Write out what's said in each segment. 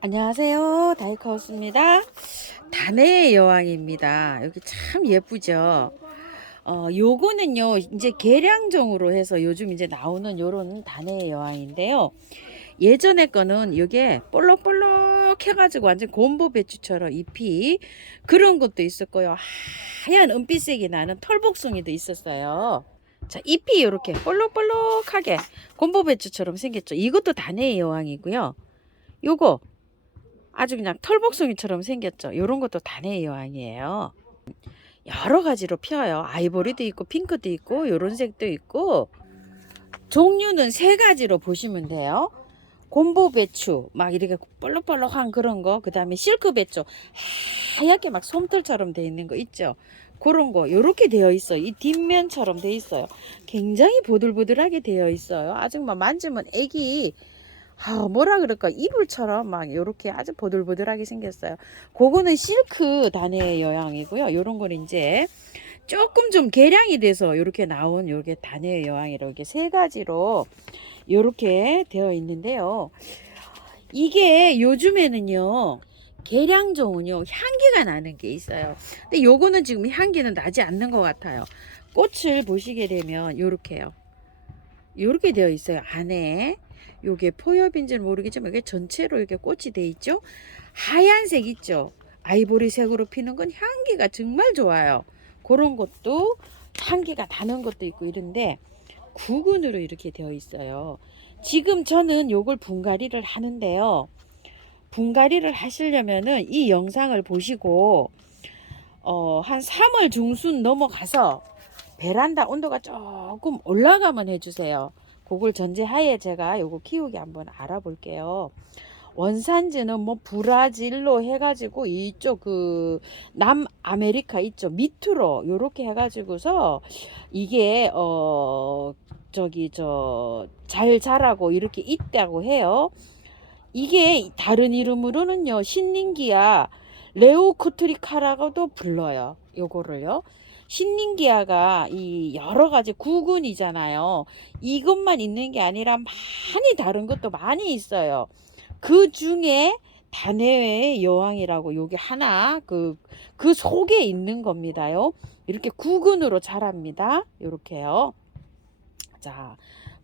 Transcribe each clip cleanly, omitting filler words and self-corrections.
안녕하세요. 다이카우스입니다. 단해의 여왕입니다. 여기 참 예쁘죠? 요거는요, 이제 계량종으로 해서 요즘 이제 나오는 요런 단해의 여왕인데요. 예전에 거는 이게 볼록볼록 해가지고 완전 곰보 배추처럼 잎이 그런 것도 있었고요. 하얀 은빛색이 나는 털복숭이도 있었어요. 자, 잎이 이렇게 볼록볼록하게 곰보 배추처럼 생겼죠. 이것도 단해의 여왕이고요. 요거 아주 그냥 털복숭이처럼 생겼죠. 요런 것도 단의 여왕이에요. 여러 가지로 피어요. 아이보리도 있고 핑크도 있고 요런 색도 있고 종류는 세 가지로 보시면 돼요. 곰보 배추 막 이렇게 볼록볼록한 그런 거, 그 다음에 실크 배추 하얗게 막 솜털처럼 돼 있는 거 있죠. 그런 거 요렇게 되어 있어요. 이 뒷면처럼 돼 있어요. 굉장히 보들보들하게 되어 있어요. 아주 막 만지면 애기 뭐라 그럴까, 이불처럼 막 요렇게 아주 보들보들하게 생겼어요. 그거는 실크 단의 여왕이고요. 요런 거는 이제 조금 좀 개량이 돼서 요렇게 나온 요게 단의 여왕이라고, 이렇게 세 가지로 요렇게 되어 있는데요. 이게 요즘에는요, 계량종은요 향기가 나는 게 있어요. 근데 요거는 지금 향기는 나지 않는 것 같아요. 꽃을 보시게 되면 요렇게요, 요렇게 되어 있어요. 안에 요게 포엽인지는 모르겠지만 이게 전체로 이렇게 꽃이 돼 있죠. 하얀색 있죠. 아이보리색으로 피는 건 향기가 정말 좋아요. 그런 것도 향기가 나는 것도 있고 이런데 구근으로 이렇게 되어 있어요. 지금 저는 요걸 분갈이를 하는데요. 분갈이를 하시려면은 이 영상을 보시고 한 3월 중순 넘어가서 베란다 온도가 조금 올라가면 해주세요. 그걸 전제하에 제가 요거 키우기 한번 알아볼게요. 원산지는 뭐 브라질로 해가지고 이쪽 그 남아메리카 있죠, 밑으로 요렇게 해가지고서 이게 저기 저 잘 자라고 이렇게 있다고 해요. 이게 다른 이름으로는요 신닝기아 레오코트리카라고도 불러요. 요거를요. 신닝기아가 이 여러 가지 구근이잖아요. 이것만 있는 게 아니라 많이 다른 것도 많이 있어요. 그 중에 단해의 여왕이라고 요게 하나 그 속에 있는 겁니다요. 이렇게 구근으로 자랍니다. 요렇게요. 자,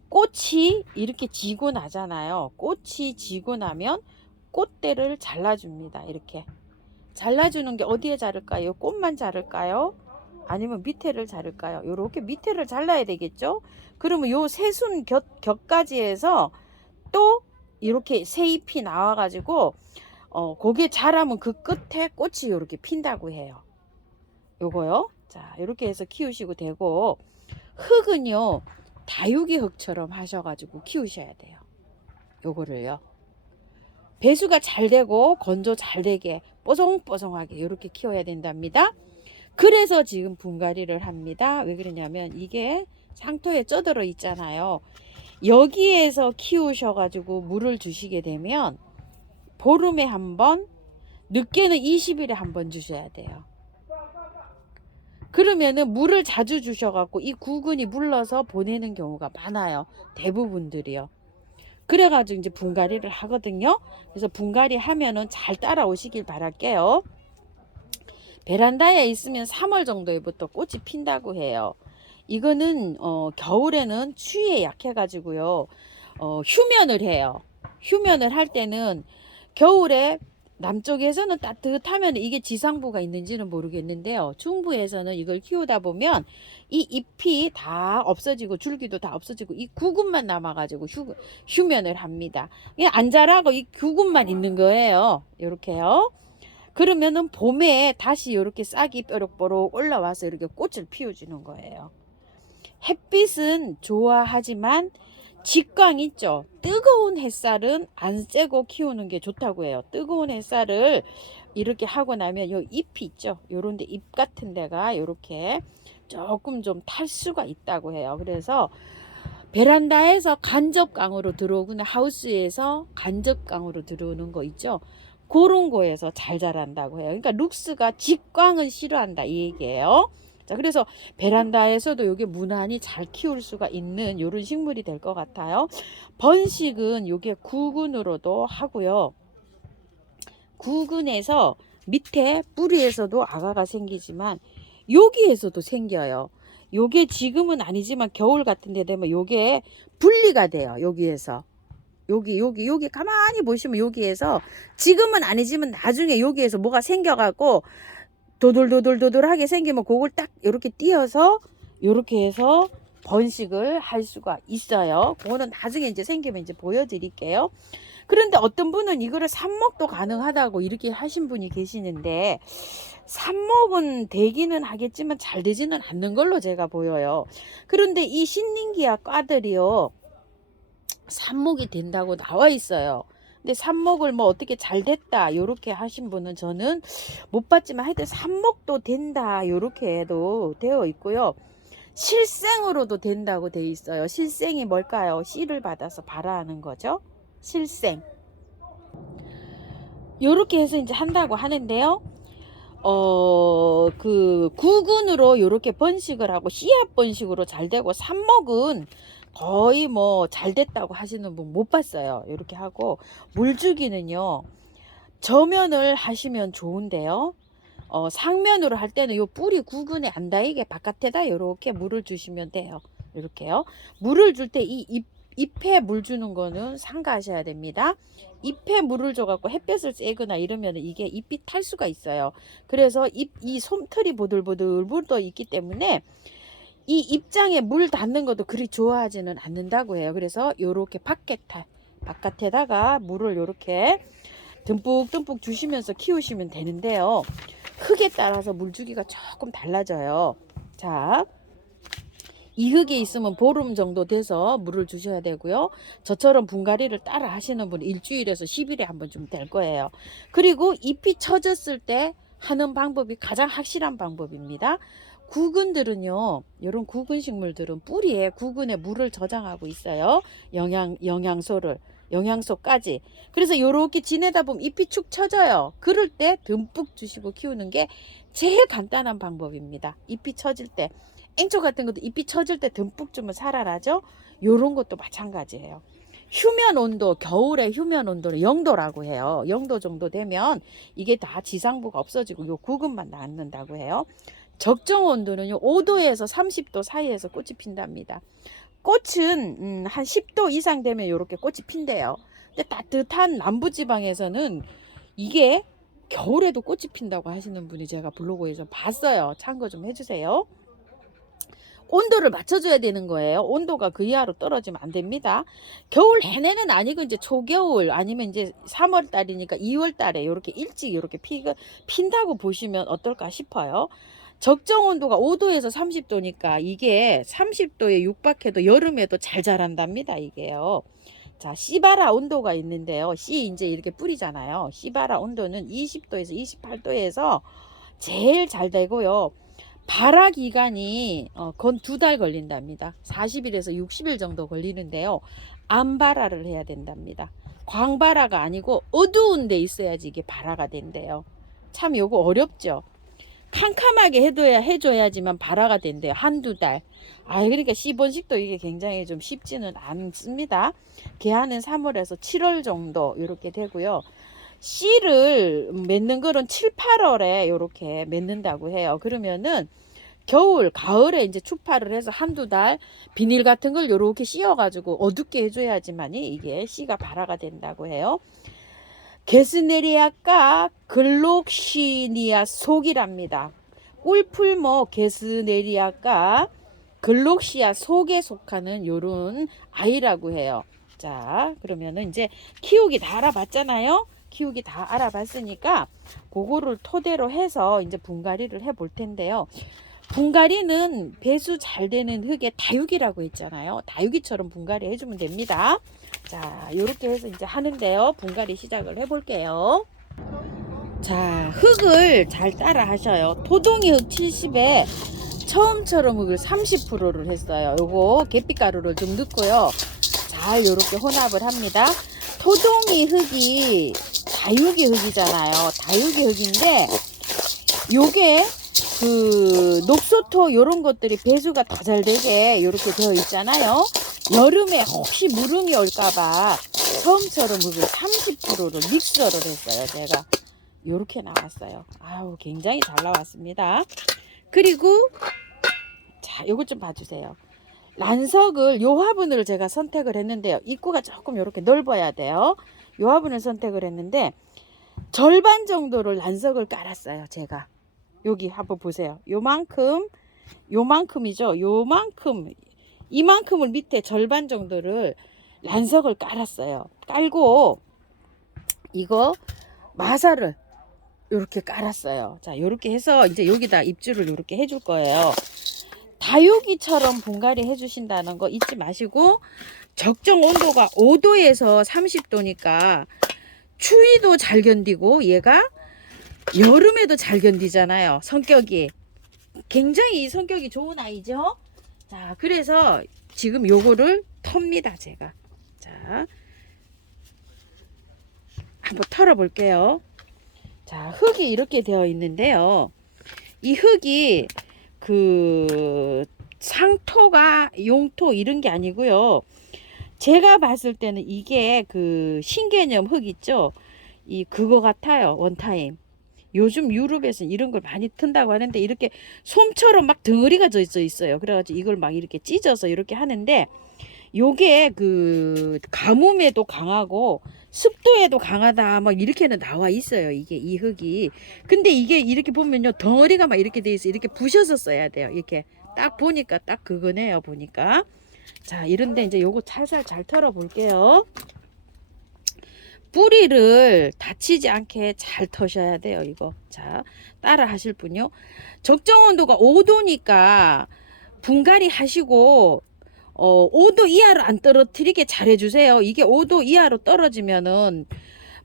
꽃이 이렇게 지고 나잖아요. 꽃이 지고 나면 꽃대를 잘라줍니다. 이렇게 잘라주는 게 어디에 자를까요? 꽃만 자를까요? 아니면 밑에를 자를까요? 요렇게 밑에를 잘라야 되겠죠. 그러면 요 새순 곁가지에서 또 이렇게 새 잎이 나와 가지고 고게 자라면 그 끝에 꽃이 이렇게 핀다고 해요. 요거요. 자, 이렇게 해서 키우시고 되고, 흙은요 다육이 흙처럼 하셔가지고 키우셔야 돼요. 요거를요. 배수가 잘 되고 건조 잘 되게 뽀송뽀송하게 이렇게 키워야 된답니다. 그래서 지금 분갈이를 합니다. 왜 그러냐면 이게 상토에 쪄들어 있잖아요. 여기에서 키우셔가지고 물을 주시게 되면 보름에 한 번, 늦게는 20일에 한 번 주셔야 돼요. 그러면은 물을 자주 주셔갖고 이 구근이 물러서 보내는 경우가 많아요. 대부분들이요. 그래가지고 이제 분갈이를 하거든요. 그래서 분갈이 하면은 잘 따라오시길 바랄게요. 베란다에 있으면 3월 정도에부터 꽃이 핀다고 해요. 이거는 겨울에는 추위에 약해가지고요. 휴면을 해요. 휴면을 할 때는 겨울에 남쪽에서는 따뜻하면 이게 지상부가 있는지는 모르겠는데요. 중부에서는 이걸 키우다 보면 이 잎이 다 없어지고 줄기도 다 없어지고 이 구근만 남아가지고 휴면을 합니다. 그냥 안 자라고 이 구근만 있는 거예요. 이렇게요. 그러면은 봄에 다시 이렇게 싹이 뾰록뾰록 올라와서 이렇게 꽃을 피워주는 거예요. 햇빛은 좋아하지만 직광 있죠. 뜨거운 햇살은 안 쐬고 키우는 게 좋다고 해요. 뜨거운 햇살을 이렇게 하고 나면 요 잎이 있죠. 요런데 잎 같은 데가 요렇게 조금 좀 탈 수가 있다고 해요. 그래서 베란다에서 간접광으로 들어오거나 하우스에서 간접광으로 들어오는 거 있죠. 그런 거에서 잘 자란다고 해요. 그러니까 룩스가 직광은 싫어한다 이 얘기예요. 자, 그래서 베란다에서도 요게 무난히 잘 키울 수가 있는 요런 식물이 될 것 같아요. 번식은 요게 구근으로도 하고요. 구근에서 밑에 뿌리에서도 아가가 생기지만 여기에서도 생겨요. 요게 지금은 아니지만 겨울 같은 데 되면 요게 분리가 돼요. 여기에서. 여기 가만히 보시면 여기에서 지금은 아니지만 나중에 여기에서 뭐가 생겨갖고 도돌도돌도돌하게 생기면 그걸 딱 이렇게 띄어서 이렇게 해서 번식을 할 수가 있어요. 그거는 나중에 이제 생기면 이제 보여드릴게요. 그런데 어떤 분은 이거를 삽목도 가능하다고 이렇게 하신 분이 계시는데 삽목은 되기는 하겠지만 잘 되지는 않는 걸로 제가 보여요. 그런데 이 신nin기와 과들이요, 삽목이 된다고 나와 있어요. 근데 삽목을 뭐 어떻게 잘 됐다 요렇게 하신 분은 저는 못 봤지만 하여튼 삽목도 된다 요렇게도 되어 있고요. 실생으로도 된다고 되어 있어요. 실생이 뭘까요? 씨를 받아서 발화하는 거죠. 실생. 요렇게 해서 이제 한다고 하는데요. 그 구근으로 요렇게 번식을 하고 씨앗 번식으로 잘 되고 삽목은 거의 뭐 잘 됐다고 하시는 분 못 봤어요. 이렇게 하고 물주기는요, 저면을 하시면 좋은데요. 상면으로 할 때는 요 뿌리 구근에 안 닿이게 바깥에다 이렇게 물을 주시면 돼요. 이렇게요. 물을 줄 때 이 잎에 물 주는 거는 삼가하셔야 됩니다. 잎에 물을 줘갖고 햇볕을 쬐거나 이러면 이게 잎이 탈 수가 있어요. 그래서 이 솜털이 보들보들 묻어 있기 때문에 이 입장에 물 닿는 것도 그리 좋아하지는 않는다고 해요. 그래서 요렇게 바깥에다가 물을 요렇게 듬뿍듬뿍 주시면서 키우시면 되는데요. 흙에 따라서 물주기가 조금 달라져요. 자, 이 흙에 있으면 보름 정도 돼서 물을 주셔야 되고요. 저처럼 분갈이를 따라 하시는 분은 일주일에서 10일에 한 번 좀 될 거예요. 그리고 잎이 처졌을 때 하는 방법이 가장 확실한 방법입니다. 구근들은요, 이런 구근 식물들은 뿌리에 구근에 물을 저장하고 있어요. 영양소까지. 그래서 요렇게 지내다 보면 잎이 축 처져요. 그럴 때 듬뿍 주시고 키우는 게 제일 간단한 방법입니다. 잎이 처질 때. 앵초 같은 것도 잎이 처질 때 듬뿍 주면 살아나죠. 요런 것도 마찬가지예요. 휴면 온도, 겨울에 휴면 온도는 0도라고 해요. 0도 정도 되면 이게 다 지상부가 없어지고 요 구근만 남는다고 해요. 적정 온도는요, 5도에서 30도 사이에서 꽃이 핀답니다. 꽃은 한 10도 이상 되면 이렇게 꽃이 핀대요. 근데 따뜻한 남부지방에서는 이게 겨울에도 꽃이 핀다고 하시는 분이 제가 블로그에서 봤어요. 참고 좀 해주세요. 온도를 맞춰줘야 되는 거예요. 온도가 그 이하로 떨어지면 안 됩니다. 겨울 내내는 아니고 이제 초겨울 아니면 이제 3월 달이니까 2월 달에 이렇게 일찍 이렇게 핀다고 보시면 어떨까 싶어요. 적정 온도가 5도에서 30도니까 이게 30도에 육박해도 여름에도 잘 자란답니다. 이게요. 자, 씨바라 온도가 있는데요. 씨 이제 이렇게 뿌리잖아요. 씨바라 온도는 20도에서 28도에서 제일 잘 되고요. 발화 기간이 건 2달 걸린답니다. 40일에서 60일 정도 걸리는데요. 암발화를 해야 된답니다. 광발화가 아니고 어두운 데 있어야지 이게 발화가 된대요. 참 요거 어렵죠. 캄캄하게 해줘야지만 발화가 된대요. 한두 달. 그러니까 씨번식도 이게 굉장히 좀 쉽지는 않습니다. 개화는 3월에서 7월 정도 이렇게 되고요. 씨를 맺는 거는 7, 8월에 이렇게 맺는다고 해요. 그러면은 겨울, 가을에 이제 추파를 해서 한두 달 비닐 같은 걸 이렇게 씌워가지고 어둡게 해줘야지만이 이게 씨가 발화가 된다고 해요. 게스네리아과 글록시니아 속이랍니다. 꿀풀모 게스네리아과 글록시아 속에 속하는 요런 아이라고 해요. 자, 그러면은 이제 키우기 다 알아봤잖아요. 키우기 다 알아봤으니까 그거를 토대로 해서 이제 분갈이를 해볼 텐데요. 분갈이는 배수 잘 되는 흙에 다육이라고 했잖아요. 다육이처럼 분갈이 해주면 됩니다. 자, 요렇게 해서 이제 하는데요. 분갈이 시작을 해볼게요. 자, 흙을 잘 따라 하셔요. 토동이 흙 70에 처음처럼 흙을 30%를 했어요. 요거 계피가루를 좀 넣고요. 잘 요렇게 혼합을 합니다. 토동이 흙이 다육이 흙이잖아요. 다육이 흙인데 요게 그 녹소토 요런 것들이 배수가 더 잘 되게 이렇게 되어 있잖아요. 여름에 혹시 무릉이 올까봐 처음처럼 흙을 30%를 믹서를 했어요. 제가 요렇게 나왔어요. 아우, 굉장히 잘 나왔습니다. 그리고 자, 요것 좀 봐주세요. 란석을 요 화분을 제가 선택을 했는데요. 입구가 조금 이렇게 넓어야 돼요. 요 화분을 선택을 했는데 절반 정도를 란석을 깔았어요. 제가 여기 한번 보세요. 요만큼이죠. 요만큼, 이만큼을 밑에 절반 정도를 란석을 깔았어요. 깔고 이거 마사를 이렇게 깔았어요. 자, 이렇게 해서 이제 여기다 입주를 이렇게 해줄 거예요. 다육이처럼 분갈이 해주신다는 거 잊지 마시고, 적정 온도가 5도에서 30도니까 추위도 잘 견디고 얘가 여름에도 잘 견디잖아요. 성격이 굉장히 성격이 좋은 아이죠. 자, 그래서 지금 요거를 텁니다. 제가 자, 한번 털어 볼게요. 자, 흙이 이렇게 되어 있는데요. 이 흙이 그 상토가 용토 이런 게 아니고요. 제가 봤을 때는 이게 그 신개념 흙 있죠. 그거 같아요. 원타임. 요즘 유럽에서는 이런 걸 많이 튼다고 하는데 이렇게 솜처럼 막 덩어리가 져 있어요. 그래가지고 이걸 막 이렇게 찢어서 이렇게 하는데 요게 그 가뭄에도 강하고 습도에도 강하다 막 이렇게는 나와 있어요. 이게 이 흙이. 근데 이게 이렇게 보면요, 덩어리가 막 이렇게 돼 있어. 이렇게 부셔서 써야 돼요. 이렇게 딱 보니까 딱 그거네요. 보니까. 자, 이런데 이제 요거 살살 잘 털어 볼게요. 뿌리를 다치지 않게 잘 터셔야 돼요. 이거. 자, 따라 하실 분요. 적정 온도가 5도니까 분갈이 하시고 5도 이하로 안 떨어뜨리게 잘 해주세요. 이게 5도 이하로 떨어지면은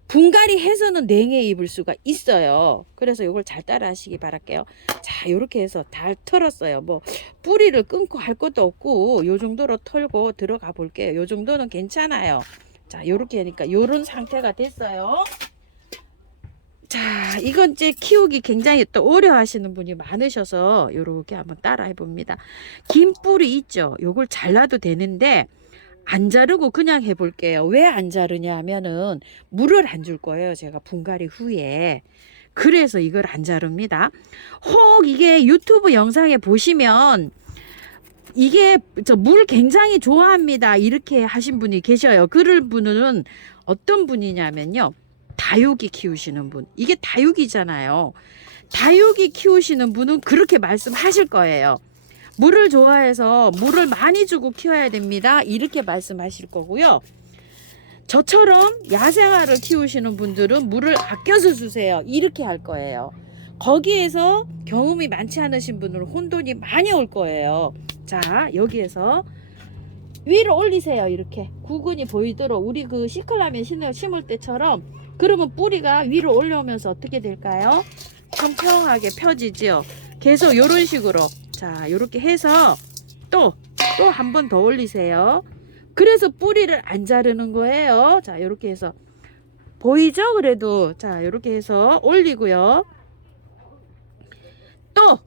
분갈이 해서는 냉해 입을 수가 있어요. 그래서 이걸 잘 따라 하시기 바랄게요. 자, 이렇게 해서 잘 털었어요. 뭐 뿌리를 끊고 할 것도 없고 요 정도로 털고 들어가 볼게요. 요 정도는 괜찮아요. 자, 요렇게 하니까 요런 상태가 됐어요. 자, 이건 이제 키우기 굉장히 또 어려 하시는 분이 많으셔서 요렇게 한번 따라 해봅니다. 긴 뿌리 있죠. 요걸 잘라도 되는데 안 자르고 그냥 해볼게요. 왜 안 자르냐 하면은 물을 안 줄 거예요. 제가 분갈이 후에. 그래서 이걸 안 자릅니다. 혹 이게 유튜브 영상에 보시면 이게 저 물 굉장히 좋아합니다. 이렇게 하신 분이 계셔요. 그럴 분은 어떤 분이냐면요. 다육이 키우시는 분. 이게 다육이잖아요. 다육이 키우시는 분은 그렇게 말씀하실 거예요. 물을 좋아해서 물을 많이 주고 키워야 됩니다. 이렇게 말씀하실 거고요. 저처럼 야생화를 키우시는 분들은 물을 아껴서 주세요. 이렇게 할 거예요. 거기에서 경험이 많지 않으신 분들은 혼돈이 많이 올 거예요. 자, 여기에서 위로 올리세요. 이렇게 구근이 보이도록 우리 그 시클라멘 심을 때처럼. 그러면 뿌리가 위로 올라오면서 어떻게 될까요? 평평하게 펴지죠. 계속 이런 식으로. 자, 이렇게 해서 또 한 번 더 올리세요. 그래서 뿌리를 안 자르는 거예요. 자, 이렇게 해서 보이죠? 그래도 자, 이렇게 해서 올리고요. 또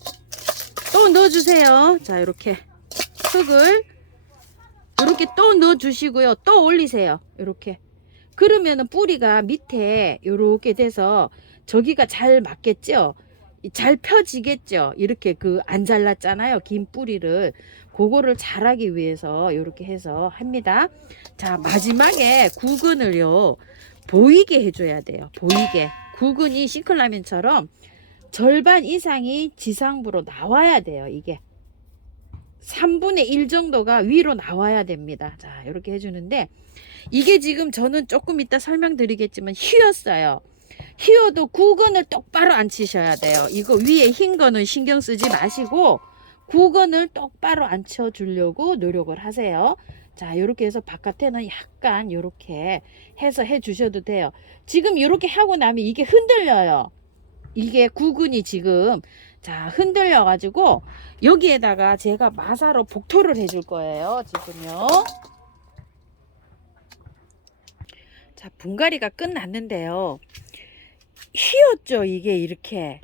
넣어주세요. 자, 이렇게 흙을 이렇게 또 넣어주시고요. 또 올리세요. 이렇게. 그러면은 뿌리가 밑에 이렇게 돼서 저기가 잘 맞겠죠? 잘 펴지겠죠? 이렇게 그 안 잘랐잖아요. 긴 뿌리를. 그거를 잘하기 위해서 이렇게 해서 합니다. 자, 마지막에 구근을요. 보이게 해줘야 돼요. 보이게. 구근이 시클라멘처럼 절반 이상이 지상부로 나와야 돼요. 이게. 3분의 1 정도가 위로 나와야 됩니다. 자, 이렇게 해주는데 이게 지금 저는 조금 이따 설명드리겠지만 휘었어요. 휘어도 구근을 똑바로 앉히셔야 돼요. 이거 위에 흰 거는 신경 쓰지 마시고 구근을 똑바로 앉혀 주려고 노력을 하세요. 자, 이렇게 해서 바깥에는 약간 이렇게 해서 해 주셔도 돼요. 지금 이렇게 하고 나면 이게 흔들려요. 이게 구근이 지금 자 흔들려 가지고 여기에다가 제가 마사로 복토를 해줄 거예요. 지금요. 자, 분갈이가 끝났는데요. 휘었죠. 이게 이렇게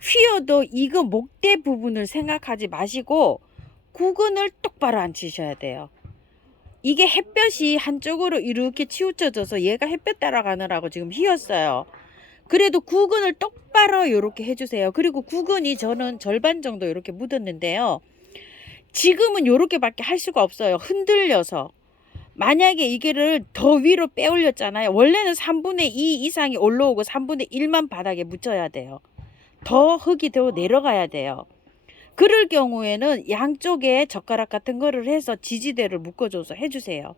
휘어도 이거 목대 부분을 생각하지 마시고 구근을 똑바로 앉히셔야 돼요. 이게 햇볕이 한쪽으로 이렇게 치우쳐져서 얘가 햇볕 따라가느라고 지금 휘었어요. 그래도 구근을 똑바로 요렇게 해주세요. 그리고 구근이 저는 절반 정도 요렇게 묻었는데요. 지금은 요렇게밖에 할 수가 없어요. 흔들려서. 만약에 이게를 더 위로 빼 올렸잖아요. 원래는 3분의 2 이상이 올라오고 3분의 1만 바닥에 묻혀야 돼요. 더 흙이 더 내려가야 돼요. 그럴 경우에는 양쪽에 젓가락 같은 거를 해서 지지대를 묶어줘서 해주세요.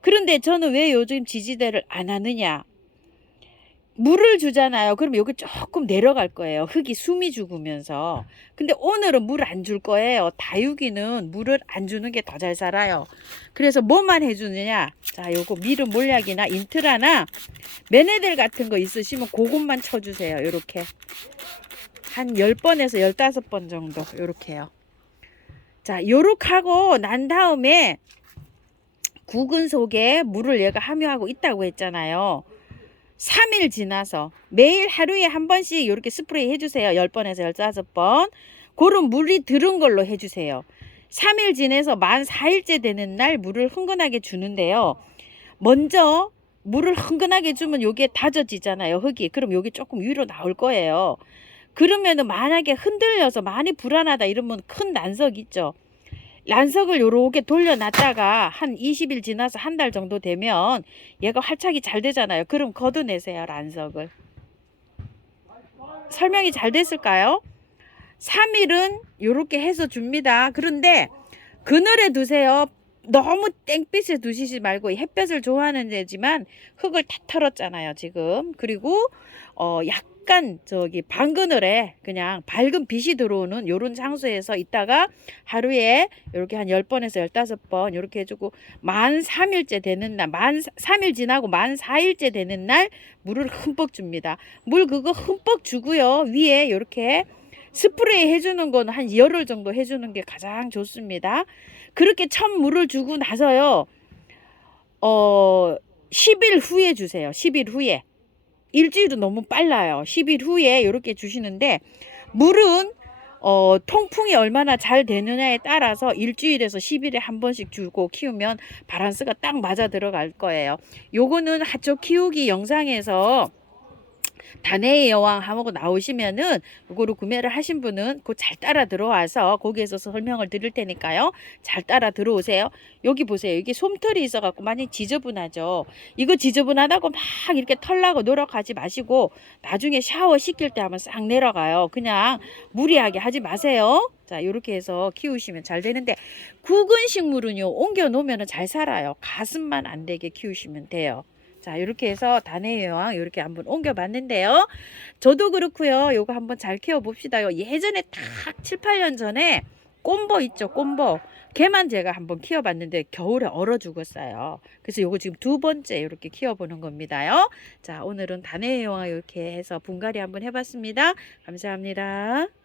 그런데 저는 왜 요즘 지지대를 안 하느냐? 물을 주잖아요. 그럼 여기 조금 내려갈 거예요. 흙이 숨이 죽으면서. 근데 오늘은 물 안 줄 거예요. 다육이는 물을 안 주는 게 더 잘 살아요. 그래서 뭐만 해주느냐? 자, 요거 미름 몰약이나 인트라나 메네델 같은 거 있으시면 그것만 쳐주세요. 요렇게. 한 10번에서 15번 정도. 요렇게요. 자, 요렇게 하고 난 다음에 구근 속에 물을 얘가 함유하고 있다고 했잖아요. 3일 지나서 매일 하루에 한 번씩 이렇게 스프레이 해주세요. 10번에서 15번. 그런 물이 들은 걸로 해주세요. 3일 지내서 만 4일째 되는 날 물을 흥건하게 주는데요. 먼저 물을 흥건하게 주면 요게 다져지잖아요. 흙이. 그럼 요게 조금 위로 나올 거예요. 그러면은 만약에 흔들려서 많이 불안하다 이러면 큰 난석 있죠. 란석을 요렇게 돌려놨다가 한 20일 지나서 한 달 정도 되면 얘가 활착이 잘 되잖아요. 그럼 걷어내세요. 란석을. 설명이 잘 됐을까요? 3일은 요렇게 해서 줍니다. 그런데 그늘에 두세요. 너무 땡빛에 두시지 말고 햇볕을 좋아하는 데지만 흙을 다 털었잖아요. 지금. 그리고 약간 저기 방그늘에 그냥 밝은 빛이 들어오는 요런 장소에서 있다가 하루에 이렇게 한 10번에서 15번 이렇게 해주고 만 3일째 되는 날, 만 3일 지나고 만 4일째 되는 날 물을 흠뻑 줍니다. 물 그거 흠뻑 주고요. 위에 이렇게 스프레이 해주는 건 한 열흘 정도 해주는 게 가장 좋습니다. 그렇게 첫 물을 주고 나서요. 10일 후에 주세요. 10일 후에. 일주일은 너무 빨라요. 10일 후에 이렇게 주시는데 물은 통풍이 얼마나 잘 되느냐에 따라서 일주일에서 10일에 한 번씩 주고 키우면 바란스가 딱 맞아 들어갈 거예요. 요거는 하초 키우기 영상에서 다네의 여왕 하고 나오시면은 요거를 구매를 하신 분은 그 잘 따라 들어와서 거기에서 설명을 드릴 테니까요. 잘 따라 들어오세요. 여기 보세요. 여기 솜털이 있어 갖고 많이 지저분하죠. 이거 지저분하다고 막 이렇게 털라고 노력하지 마시고 나중에 샤워 시킬 때 하면 싹 내려가요. 그냥 무리하게 하지 마세요. 자, 이렇게 해서 키우시면 잘 되는데 굵은 식물은요. 옮겨 놓으면 잘 살아요. 가슴만 안 되게 키우시면 돼요. 자, 이렇게 해서 다네의 여왕 이렇게 한번 옮겨 봤는데요. 저도 그렇고요. 요거 한번 잘 키워 봅시다요. 예전에 딱 7, 8년 전에 꼼보 있죠, 꼼보. 걔만 제가 한번 키워 봤는데 겨울에 얼어 죽었어요. 그래서 요거 지금 두 번째 이렇게 키워 보는 겁니다요. 자, 오늘은 다네의 여왕 이렇게 해서 분갈이 한번 해 봤습니다. 감사합니다.